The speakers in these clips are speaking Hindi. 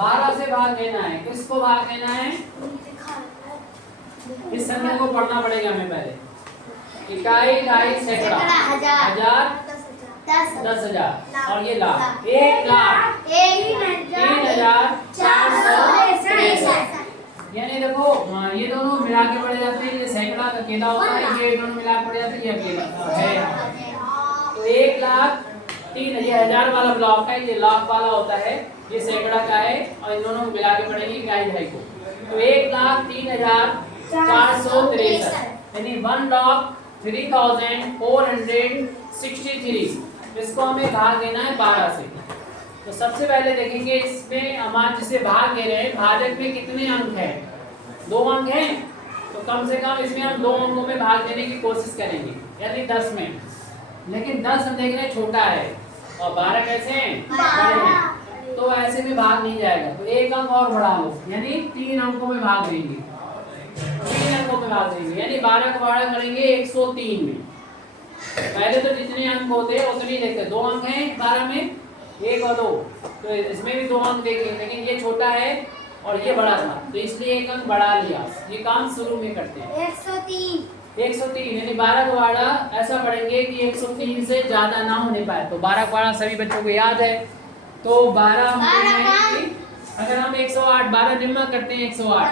12 से भाग देना है। किसको भाग देना है? इस संख्या को पढ़ना पड़ेगा हमें पहले। इकाई, ढाई, सैकड़ा, हजार, 10,000 और ये लाख। 1,03,463। यानी देखो ये दोनों मिला के पढ़े जाते हैं। ये सैकड़ा का अकेला होता है, ये दोनों मिला के पढ़े जाते हैं, ये अकेला है। तो 1,03,000 ये हजार वाला ब्लॉक है, ये लाख वाला होता है, ये सैकड़ा का है और इन दोनों को मिला के पढ़ेंगे इकाई ढाई को। तो 1,03,463 यानी 1,03,463। इसको हमें भाग देना है 12 से। तो सबसे पहले देखेंगे इसमें हम जिसे भाग दे रहे हैं, भाजक में कितने अंक हैं? 2 अंक हैं। तो कम से कम इसमें हम 2 अंकों में भाग देने की कोशिश करेंगे, यानी 10 में। लेकिन 10 हम देख रहे हैं छोटा है और 12 कैसे हैं? बड़े हैं। तो ऐसे में भाग नहीं जाएगा, तो 1 अंक और बढ़ा लो, यानी 3 अंकों में भाग देंगे। 3 अंकों में भाग देंगे, यानी 12 को बड़ा करेंगे 103 में। पहले तो जितने अंक होते हैं उतने ही देखते। 2 अंक हैं 12 में, 1 और 2, तो इसमें भी 2 अंक देखेंगे। लेकिन ये छोटा है और ये बड़ा था, तो इसलिए 1 अंक बढ़ा लिया। ये काम शुरू में करते हैं। 103 यानी 12 को बाड़ा ऐसा पढ़ेंगे कि 103 से ज्यादा ना होने पाए। तो 12 को बाड़ा सभी बच्चों को याद है। तो 12 अगर हम 108 12 निम्न करते हैं 108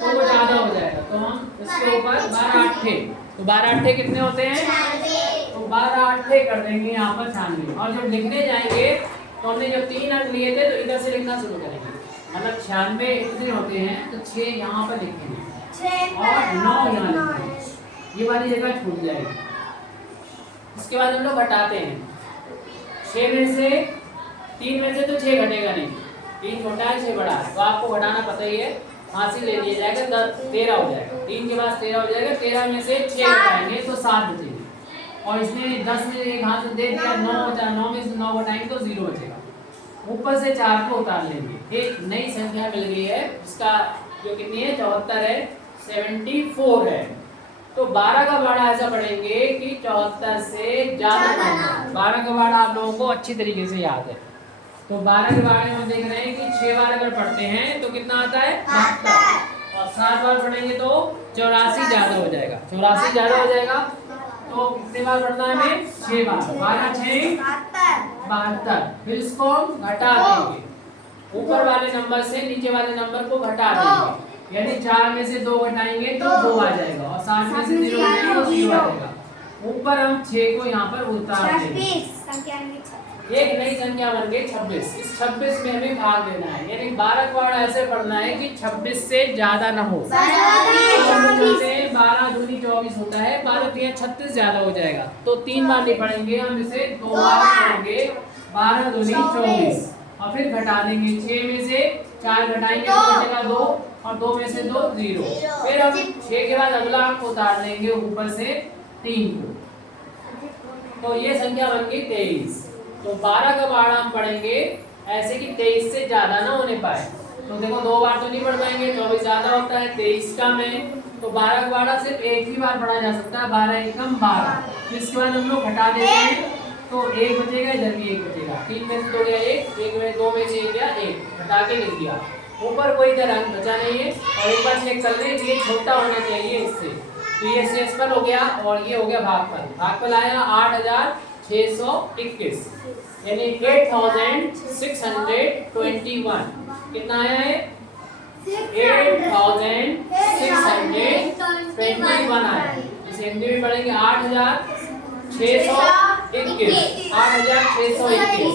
तो वो ज्यादा हो जाएगा। तो हम इसके ऊपर 12 8 तो 12 8 कितने होते हैं? तो 12 8 कर देंगे यहाँ पर 96। और जब लिखने जाएंगे तो हमने जब 3 अंक लिए थे तो इधर से लिखना शुरू करेंगे। मतलब 96 इतने होते हैं तो 6 यहाँ पर लिखेंगे और 9 यहाँ लिखेंगे। ये वाली जगह छूट जाएगी। इसके बाद हम लोग घटाते हैं। 6 में से 3 में से तो 6 घटेगा नहीं, 3 छोटा है 6 बड़ा है, तो आपको घटाना पता ही है। फांसी ले लिया जाएगा, 13 हो जाएगा। 3 के बाद 13 हो जाएगा। 13 में से 6 घटाएंगे तो 7 बचेंगे। और इसमें 10 में एक हाथ दे दिया, 9 बचा। 9 में से 9 घटाएंगे तो 0 बचेगा। ऊपर से 4 को उतार लेंगे। एक नई संख्या मिल गई है, इसका जो कितनी है 74 है, 74 है। तो 12 का बाड़ा ऐसा पढ़ेंगे कि 74 से ज्यादा ना हो। 12 का बाड़ा आप लोगों को अच्छी तरीके से याद है। तो 12 के बारे में हम देख रहे हैं कि 6 बार अगर पढ़ते हैं तो कितना आता है? 72। और 7 बार पढ़ेंगे तो 84 ज्यादा हो जाएगा। 84 ज्यादा हो जाएगा तो कितने बार पढ़ना है हमें? 6 बार। 12 6 72। फिर इसको घटा देंगे, ऊपर वाले नंबर से नीचे वाले नंबर को घटा देंगे। यानी 4 में से 2 घटाएंगे तो 2 आ जाएगा और 7 में से 0 घटाएंगे तो 0 आ जाएगा। ऊपर हम 6 को यहाँ पर उतार देंगे। एक नई संख्या बन गई 26। इस 26 में हमें भाग देना है, यानी 12 को ऐसे पढ़ना है कि 26 से ज्यादा ना हो। 12 दूनी 24 होता है, 12 3 36 ज्यादा हो जाएगा। तो 3 बार नहीं पढ़ेंगे हम इसे, 2 बार पढ़ेंगे। 12 दूनी 24 और फिर घटा देंगे। 6 में से 4 घटाएंगे तो बचेगा 2 और 2 में से 2 0। फिर हम 6 के बाद अगला अंक उतार देंगे ऊपर से 3 को। तो ये संख्या बन गई 23। तो 12 का बाड़ा हम पढ़ेंगे ऐसे कि 23 से ज्यादा ना होने पाए। तो देखो 2 बार तो नहीं पढ़ पाएंगे, 24 ज्यादा होता है, 23 कम है। तो 12 का बाड़ा सिर्फ एक ही बार पढ़ा जा सकता है, 12 एकम 12। इसके बाद हम लोग घटा देते हैं तो 1 बचेगा, इधर भी 1 बचेगा। 3 में से 2 गया 1, 1 में 2 में से 1 गया 1, घटा के लिख दिया। ऊपर कोई इधर अंक बचा नहीं है। और एक बार चेक कर लें, ये छोटा होना चाहिए इससे। तो ये शेषफल हो गया और ये हो गया भागफल। भागफल आया 8621 यानी 8621। कितना आया है? 8621 आया। इसे हिंदी में पढ़ेंगे 8621। 8621